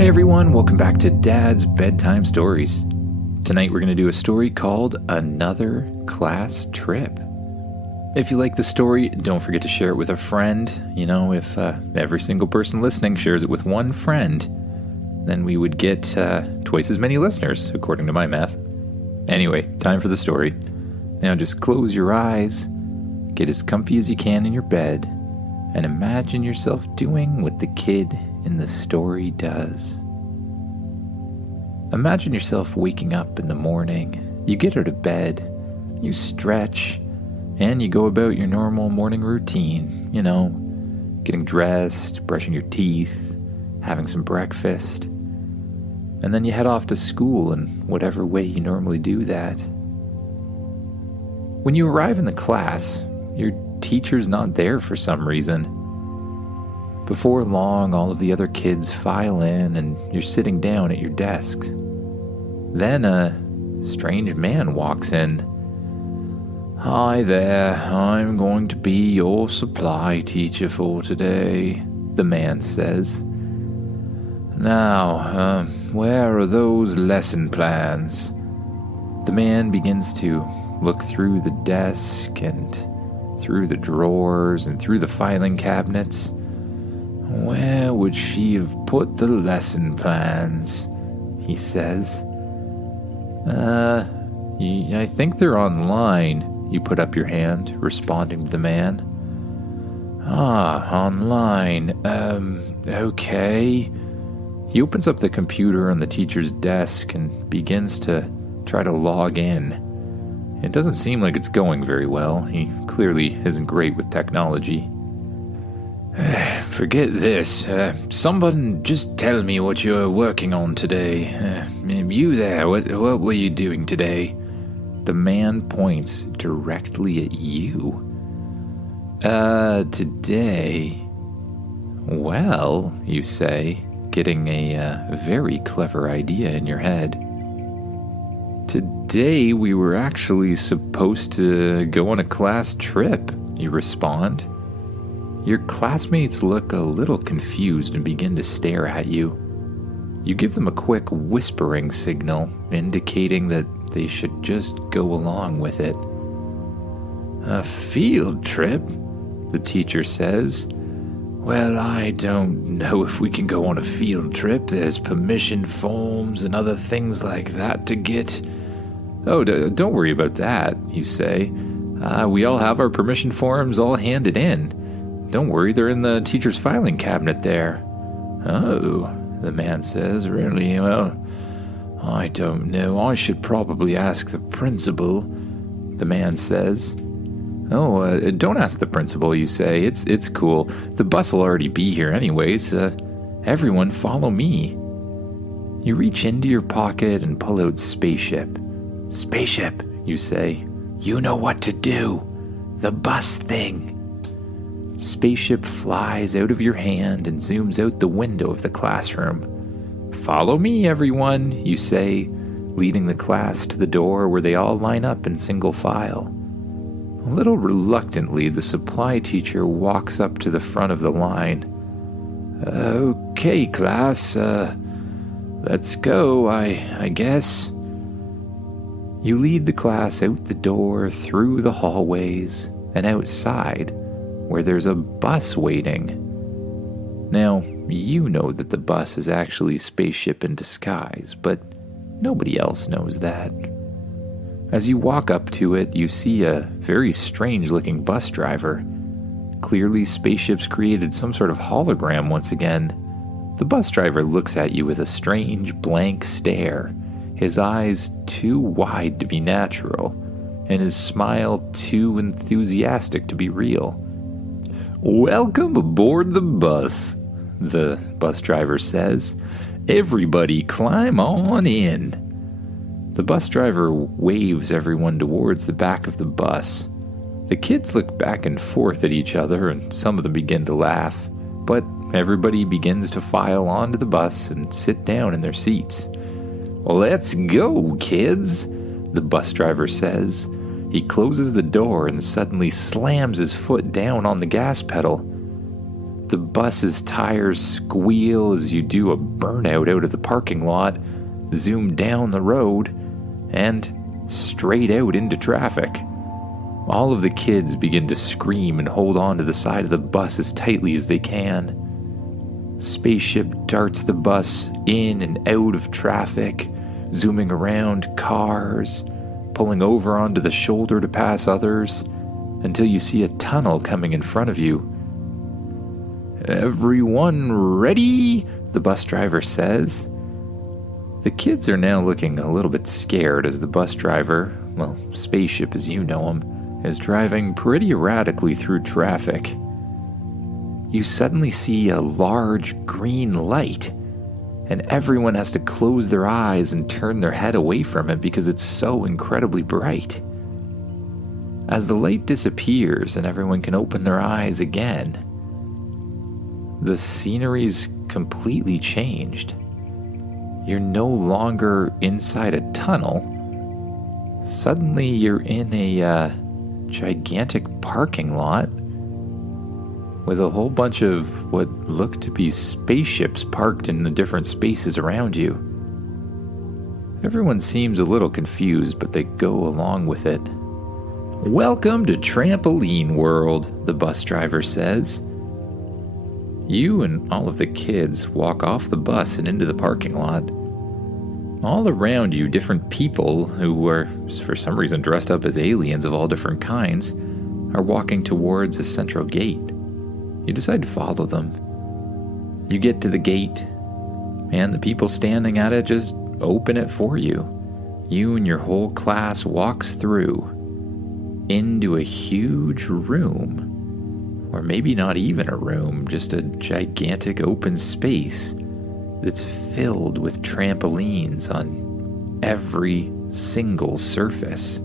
Hey everyone, welcome back to Dad's Bedtime Stories. Tonight we're going to do a story called Another Class Trip. If you like the story, don't forget to share it with a friend. You know, if every single person listening shares it with one friend, then we would get twice as many listeners, according to my math. Anyway, time for the story. Now just close your eyes, get as comfy as you can in your bed, and imagine yourself doing what the kid in the story does. Imagine yourself waking up in the morning. You get out of bed, you stretch, and you go about your normal morning routine. You know, getting dressed, brushing your teeth, having some breakfast. And then you head off to school in whatever way you normally do that. When you arrive in the class, your teacher's not there for some reason. Before long, all of the other kids file in and you're sitting down at your desk. Then a strange man walks in. "Hi there, I'm going to be your supply teacher for today," the man says. "Now, where are those lesson plans?" The man begins to look through the desk and through the drawers and through the filing cabinets. "Where would she have put the lesson plans?" he says. I think they're online," you put up your hand, responding to the man. "Ah, online, okay." He opens up the computer on the teacher's desk and begins to try to log in. It doesn't seem like it's going very well. He clearly isn't great with technology. "Forget this. Someone just tell me what you're working on today. You there, what were you doing today?" The man points directly at you. Today... Well, you say, getting a very clever idea in your head. "Today we were actually supposed to go on a class trip," you respond. Your classmates look a little confused and begin to stare at you. You give them a quick whispering signal, indicating that they should just go along with it. "A field trip?" the teacher says. "Well, I don't know if we can go on a field trip. There's permission forms and other things like that to get." "Oh, don't worry about that," you say. "We all have our permission forms all handed in. Don't worry, they're in the teacher's filing cabinet there." "Oh," the man says, "really? Well, I don't know. I should probably ask the principal," the man says. "Oh, don't ask the principal," you say. It's cool. The bus will already be here anyways. Everyone follow me." You reach into your pocket and pull out Spaceship. "Spaceship," you say. "You know what to do. The bus thing." Spaceship flies out of your hand and zooms out the window of the classroom. "Follow me, everyone," you say, leading the class to the door where they all line up in single file. A little reluctantly, the supply teacher walks up to the front of the line. "Okay, class, let's go, I guess." You lead the class out the door, through the hallways, and outside, where there's a bus waiting. Now, you know that the bus is actually Spaceship in disguise, but nobody else knows that. As you walk up to it, you see a very strange-looking bus driver. Clearly, Spaceship's created some sort of hologram once again. The bus driver looks at you with a strange, blank stare, his eyes too wide to be natural, and his smile too enthusiastic to be real. "Welcome aboard the bus," the bus driver says. "Everybody climb on in." The bus driver waves everyone towards the back of the bus. The kids look back and forth at each other, and some of them begin to laugh, but everybody begins to file onto the bus and sit down in their seats. "Let's go, kids," the bus driver says. He closes the door and suddenly slams his foot down on the gas pedal. The bus's tires squeal as you do a burnout out of the parking lot, zoom down the road, and straight out into traffic. All of the kids begin to scream and hold on to the side of the bus as tightly as they can. Spaceship darts the bus in and out of traffic, zooming around cars, pulling over onto the shoulder to pass others, until you see a tunnel coming in front of you. "Everyone ready?" the bus driver says. The kids are now looking a little bit scared as the bus driver, well, Spaceship as you know him, is driving pretty erratically through traffic. You suddenly see a large green light, and everyone has to close their eyes and turn their head away from it because it's so incredibly bright. As the light disappears and everyone can open their eyes again, the scenery's completely changed. You're no longer inside a tunnel. Suddenly you're in a gigantic parking lot with a whole bunch of what look to be spaceships parked in the different spaces around you. Everyone seems a little confused, but they go along with it. "Welcome to Trampoline World," the bus driver says. You and all of the kids walk off the bus and into the parking lot. All around you, different people who are, for some reason, dressed up as aliens of all different kinds, are walking towards a central gate. You decide to follow them. You get to the gate, and the people standing at it just open it for you. You and your whole class walks through into a huge room, or maybe not even a room, just a gigantic open space that's filled with trampolines on every single surface.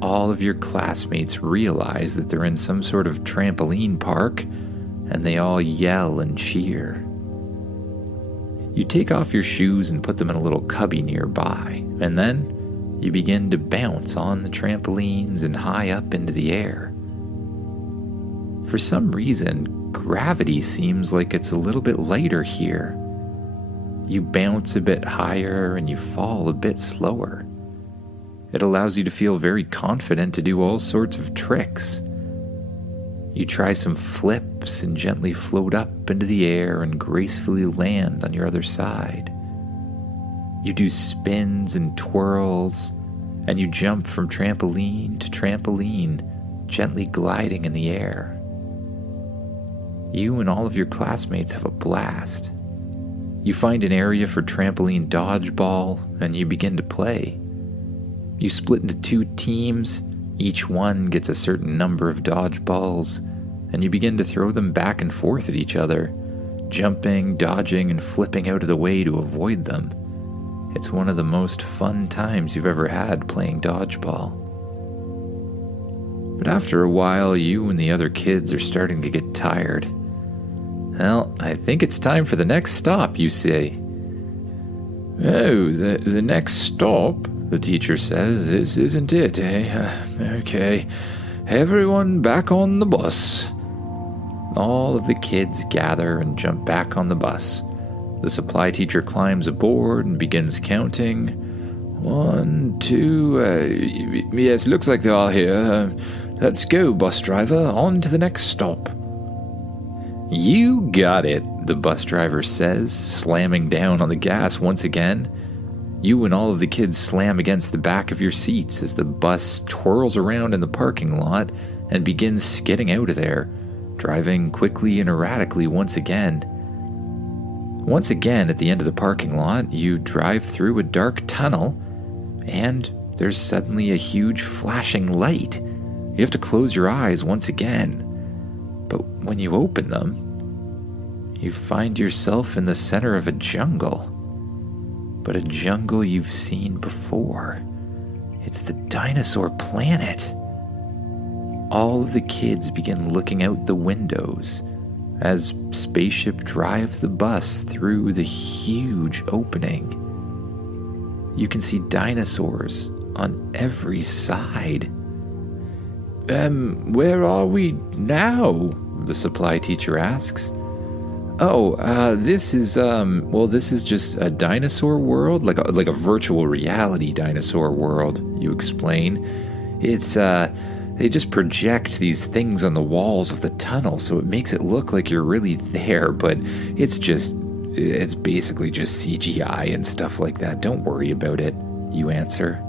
All of your classmates realize that they're in some sort of trampoline park, and they all yell and cheer. You take off your shoes and put them in a little cubby nearby, and then you begin to bounce on the trampolines and high up into the air. For some reason, gravity seems like it's a little bit lighter here. You bounce a bit higher and you fall a bit slower. It allows you to feel very confident to do all sorts of tricks. You try some flips and gently float up into the air and gracefully land on your other side. You do spins and twirls, and you jump from trampoline to trampoline, gently gliding in the air. You and all of your classmates have a blast. You find an area for trampoline dodgeball, and you begin to play. You split into 2 teams, each one gets a certain number of dodgeballs, and you begin to throw them back and forth at each other, jumping, dodging, and flipping out of the way to avoid them. It's one of the most fun times you've ever had playing dodgeball. But after a while, you and the other kids are starting to get tired. "Well, I think it's time for the next stop," you say. "Oh, the next stop," the teacher says, "isn't it, eh? Okay, everyone back on the bus." All of the kids gather and jump back on the bus. The supply teacher climbs aboard and begins counting. 1, 2, yes, looks like they're all here. Let's go, bus driver, on to the next stop. "You got it," the bus driver says, slamming down on the gas once again. You and all of the kids slam against the back of your seats as the bus twirls around in the parking lot and begins skidding out of there, driving quickly and erratically once again. Once again, at the end of the parking lot, you drive through a dark tunnel, and there's suddenly a huge flashing light. You have to close your eyes once again. But when you open them, you find yourself in the center of a jungle. But a jungle you've seen before. It's the dinosaur planet. All of the kids begin looking out the windows as Spaceship drives the bus through the huge opening. You can see dinosaurs on every side. Where are we now?" the supply teacher asks. Oh, this is just a dinosaur world, like a virtual reality dinosaur world, you explain. It's, they just project these things on the walls of the tunnel, so it makes it look like you're really there, but it's basically just CGI and stuff like that. Don't worry about it, you answer.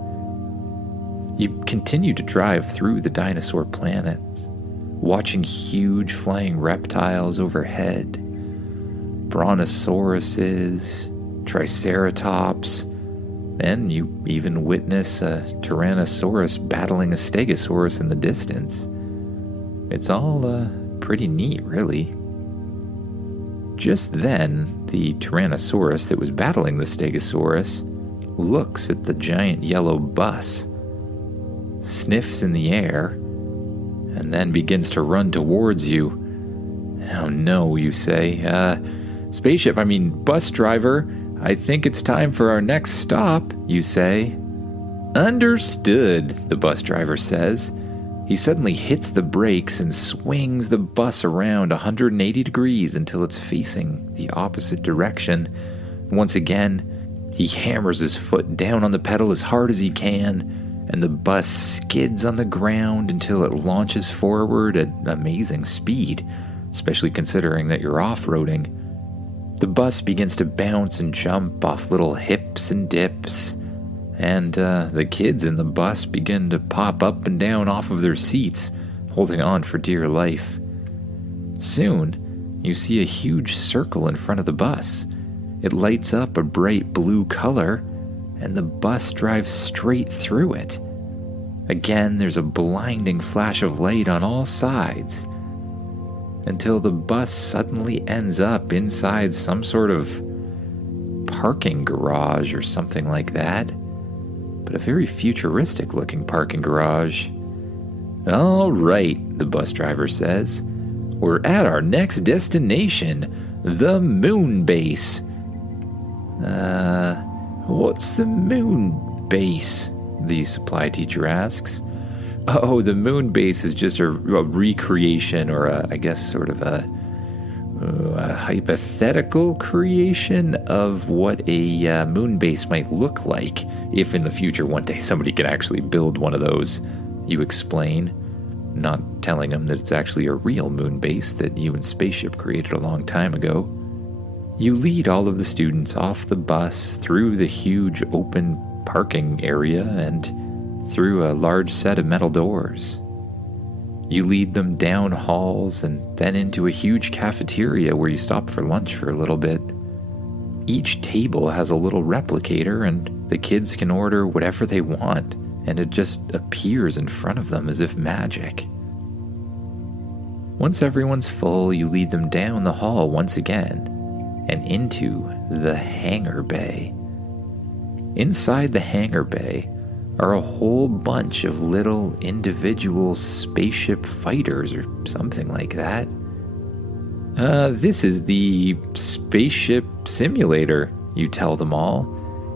You continue to drive through the dinosaur planets, watching huge flying reptiles overhead. Brontosauruses, Triceratops, and you even witness a Tyrannosaurus battling a Stegosaurus in the distance. It's all pretty neat, really. Just then, the Tyrannosaurus that was battling the Stegosaurus looks at the giant yellow bus, sniffs in the air, and then begins to run towards you. Oh no, you say. Bus driver, I think it's time for our next stop, you say. Understood, the bus driver says. He suddenly hits the brakes and swings the bus around 180 degrees until it's facing the opposite direction. Once again, he hammers his foot down on the pedal as hard as he can, and the bus skids on the ground until it launches forward at amazing speed, especially considering that you're off-roading. The bus begins to bounce and jump off little hips and dips, and the kids in the bus begin to pop up and down off of their seats, holding on for dear life. Soon, you see a huge circle in front of the bus. It lights up a bright blue color, and the bus drives straight through it. Again, there's a blinding flash of light on all sides, until the bus suddenly ends up inside some sort of parking garage or something like that. But a very futuristic-looking parking garage. All right, the bus driver says. We're at our next destination, the moon base. What's the moon base? The supply teacher asks. Oh, the moon base is just a recreation, or a hypothetical creation of what a moon base might look like if in the future one day somebody can actually build one of those, you explain, not telling them that it's actually a real moon base that you and Spaceship created a long time ago. You lead all of the students off the bus through the huge open parking area and through a large set of metal doors. You lead them down halls and then into a huge cafeteria where you stop for lunch for a little bit. Each table has a little replicator and the kids can order whatever they want, and it just appears in front of them as if magic. Once everyone's full, you lead them down the hall once again and into the hangar bay. Inside the hangar bay are a whole bunch of little individual spaceship fighters or something like that. This is the spaceship simulator, you tell them all.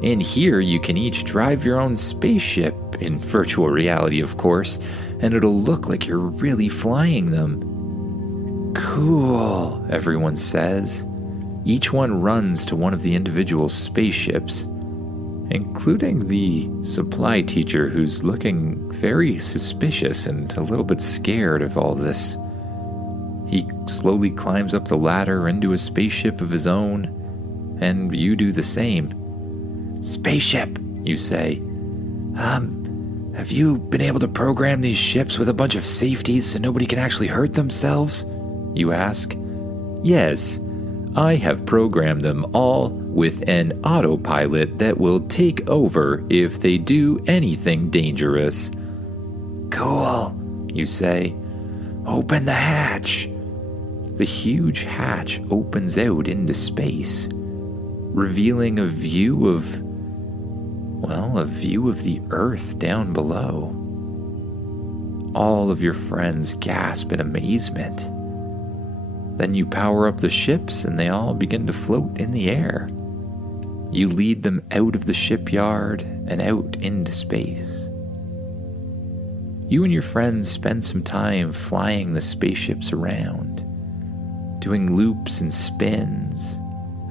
In here you can each drive your own spaceship, in virtual reality of course, and it'll look like you're really flying them. Cool, everyone says. Each one runs to one of the individual spaceships, including the supply teacher, who's looking very suspicious and a little bit scared of all this. He slowly climbs up the ladder into a spaceship of his own, and you do the same. Spaceship, you say. Have you been able to program these ships with a bunch of safeties so nobody can actually hurt themselves? You ask. Yes, I have programmed them all with an autopilot that will take over if they do anything dangerous. Cool, you say. Open the hatch. The huge hatch opens out into space, revealing a view of the Earth down below. All of your friends gasp in amazement. Then you power up the ships and they all begin to float in the air. You lead them out of the shipyard and out into space. You and your friends spend some time flying the spaceships around. doing loops and spins,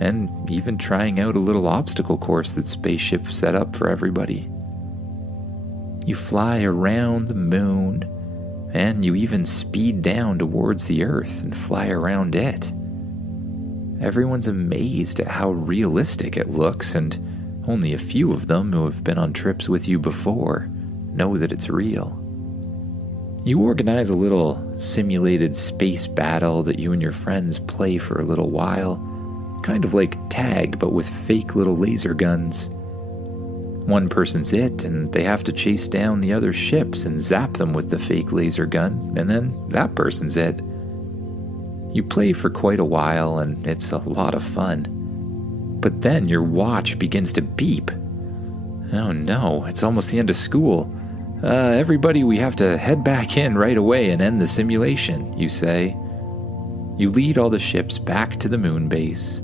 and even trying out a little obstacle course that Spaceship set up for everybody. You fly around the moon, and you even speed down towards the Earth and fly around it. Everyone's amazed at how realistic it looks, and only a few of them who have been on trips with you before know that it's real. You organize a little simulated space battle that you and your friends play for a little while, kind of like tag but with fake little laser guns. One person's it, and they have to chase down the other ships and zap them with the fake laser gun, and then that person's it. You play for quite a while, and it's a lot of fun. But then your watch begins to beep. Oh no, it's almost the end of school. Everybody, we have to head back in right away and end the simulation, you say. You lead all the ships back to the moon base.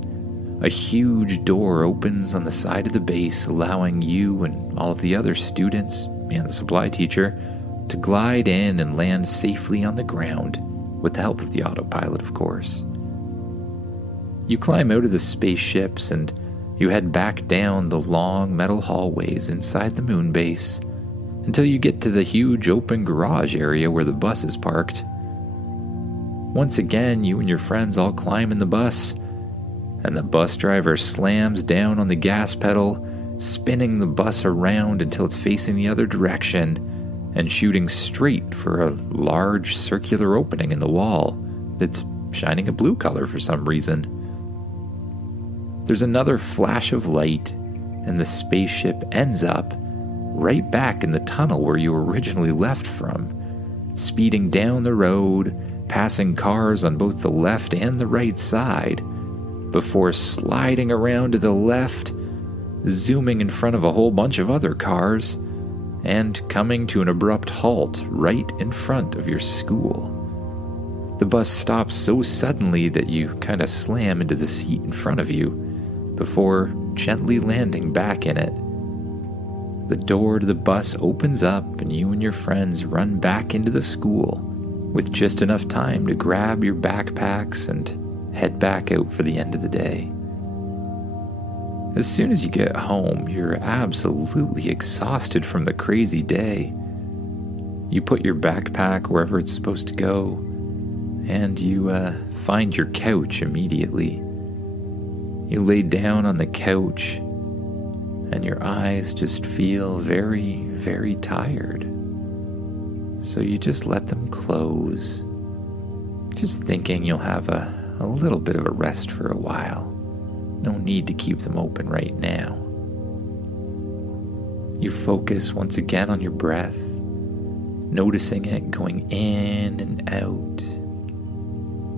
A huge door opens on the side of the base, allowing you and all of the other students, and the supply teacher, to glide in and land safely on the ground, with the help of the autopilot, of course. You climb out of the spaceships and you head back down the long metal hallways inside the moon base until you get to the huge open garage area where the bus is parked. Once again, you and your friends all climb in the bus, and the bus driver slams down on the gas pedal, spinning the bus around until it's facing the other direction and shooting straight for a large circular opening in the wall that's shining a blue color for some reason. There's another flash of light, and the spaceship ends up right back in the tunnel where you originally left from, speeding down the road, passing cars on both the left and the right side, before sliding around to the left, zooming in front of a whole bunch of other cars, and coming to an abrupt halt right in front of your school. The bus stops so suddenly that you kind of slam into the seat in front of you, before gently landing back in it. The door to the bus opens up and you and your friends run back into the school with just enough time to grab your backpacks and head back out for the end of the day. As soon as you get home, you're absolutely exhausted from the crazy day. You put your backpack wherever it's supposed to go, and you find your couch immediately. You lay down on the couch, and your eyes just feel very, very tired. So you just let them close, just thinking you'll have a little bit of a rest for a while. No need to keep them open right now. You focus once again on your breath, noticing it going in and out.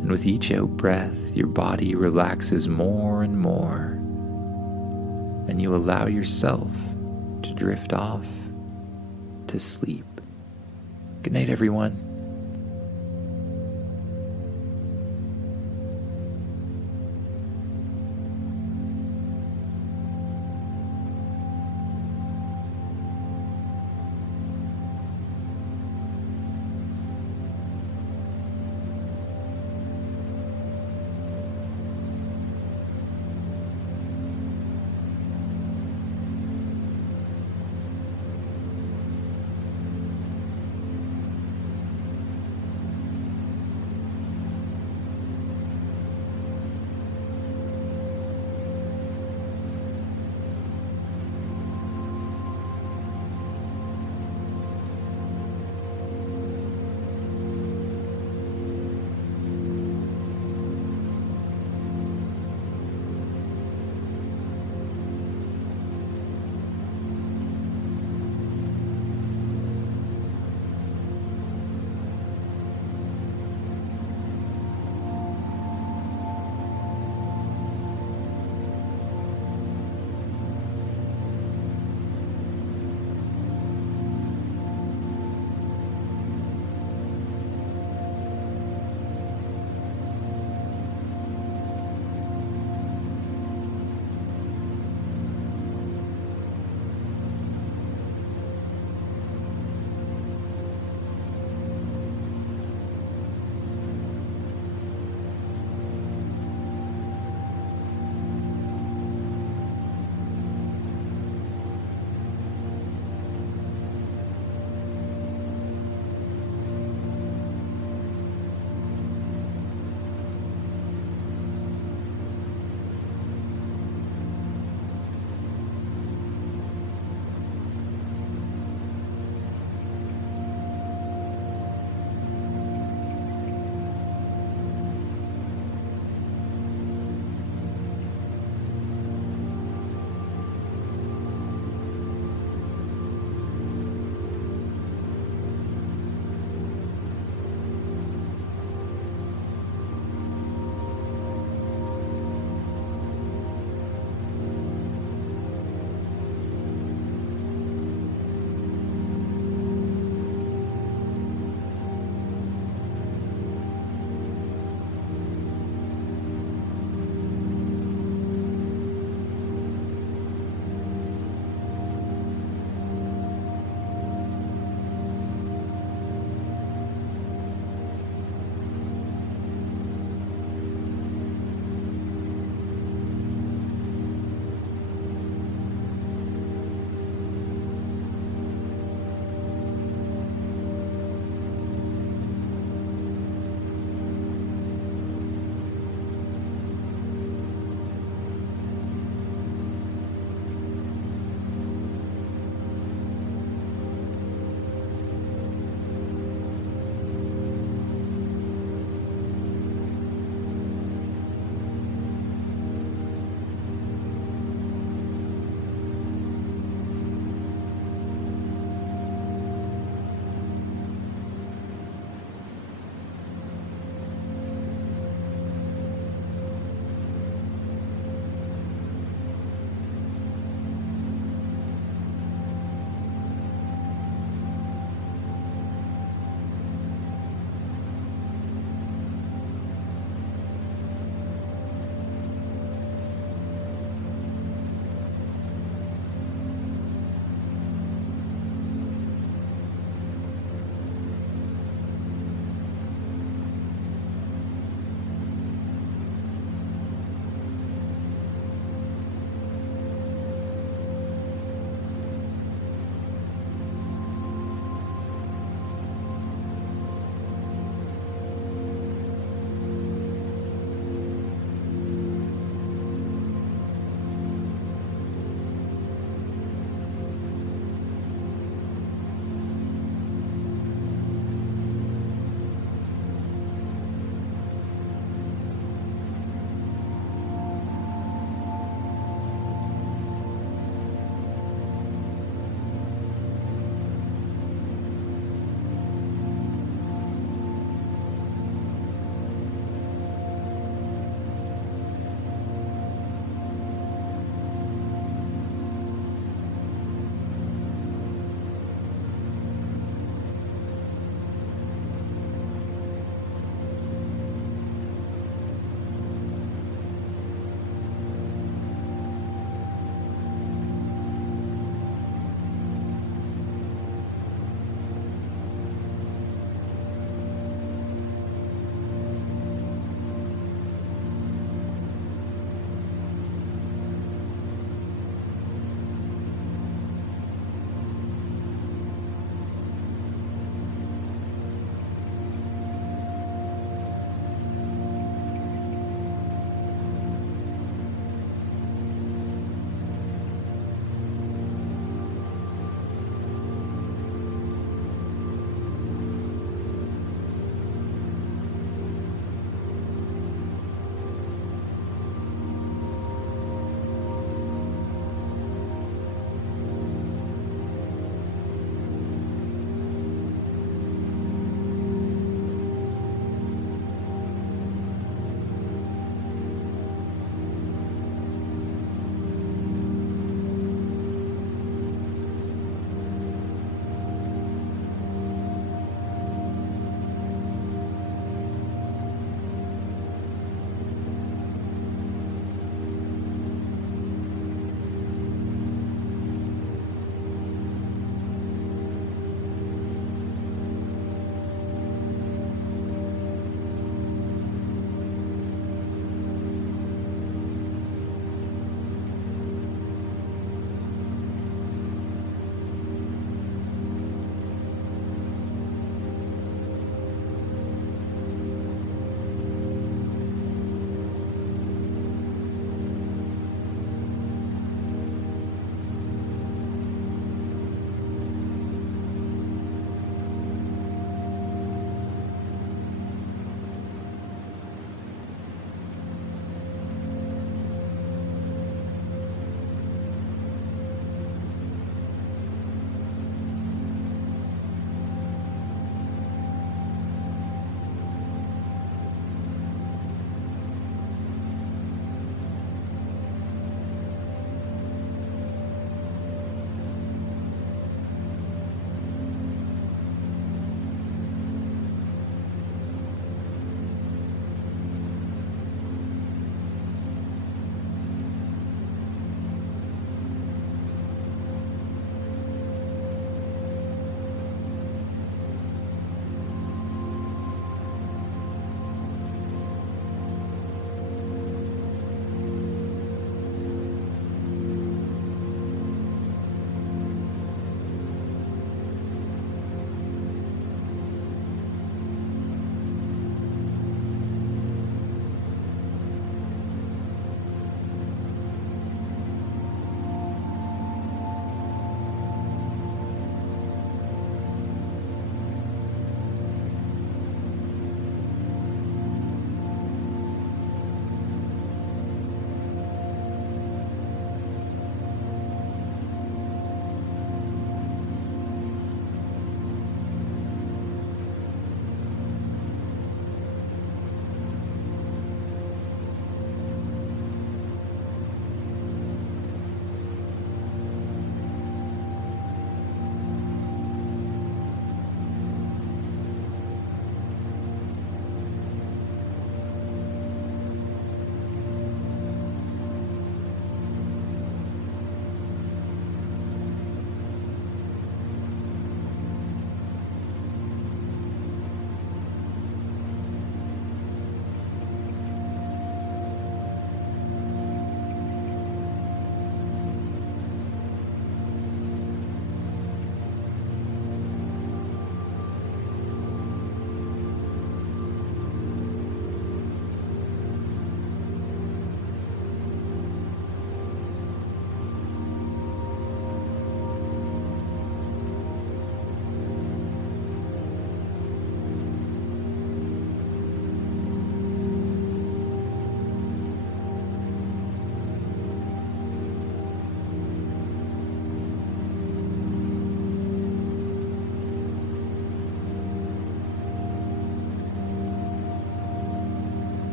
And with each out-breath, your body relaxes more and more, and you allow yourself to drift off to sleep. Good night, everyone.